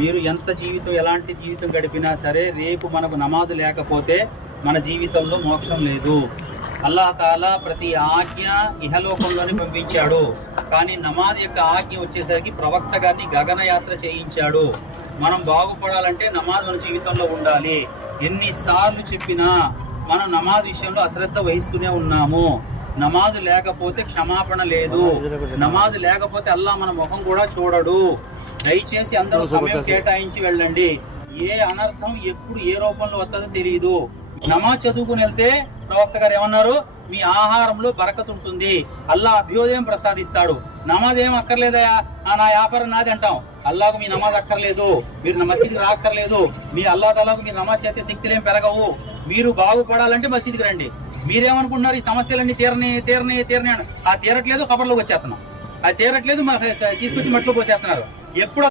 మీరు ఎంత జీవితం ఎలాంటి జీవితం గడిపినా సరే రేపు మనకు నమాజు లేకపోతే మన జీవితంలో మోక్షం లేదు. అల్లాహ్ తాలా ప్రతి ఆజ్ఞ ఇహలోకంలోనే పంపించాడు, కానీ నమాజ్ యొక్క ఆజ్ఞ వచ్చేసరికి ప్రవక్త గారిని గగనయాత్ర చేయించాడు. మనం బాగుపడాలంటే నమాజ్ మన జీవితంలో ఉండాలి. ఎన్నిసార్లు చెప్పినా మనం నమాజ్ విషయంలో అశ్రద్ధ వహిస్తూనే ఉన్నాము. నమాజ్ లేకపోతే క్షమాపణ లేదు, నమాజ్ లేకపోతే అల్లాహ్ మన ముఖం కూడా చూడడు. దయచేసి అందరూ సమయం కేటాయించి వెళ్ళండి. ఏ అనర్థం ఎప్పుడు ఏ రూపంలో వస్తుందో తెలియదు. నమాజ్ చదువుకుని వెళ్తే ప్రవక్త గారు ఏమన్నారు, మీ ఆహారంలో బరకత్ ఉంటుంది, అల్లాహ్ అభ్యోదయం ప్రసాదిస్తాడు. నమాజ్ ఏం అక్కర్లేదయా, నా వ్యాపారం నాది అంటాం. అల్లాహకు మీ నమాజ్ అక్కర్లేదు, మీరు మసీద్కి రాక్కర్లేదు, మీ అల్లాహ్ తాలాకు మీరు నమాజ్ చేస్తే శక్తులేం పెరగవు. మీరు బాగుపడాలంటే మసీద్కి రండి. మీరేమనుకుంటున్నారు, ఈ సమస్యలన్నీ తీరని ఆ తీరట్లేదు, కబర్లోకి వచ్చేస్తున్నాం. అది తీరట్లేదు, తీసుకొచ్చి మట్లో పోసేస్తున్నారు. ఎప్పుడు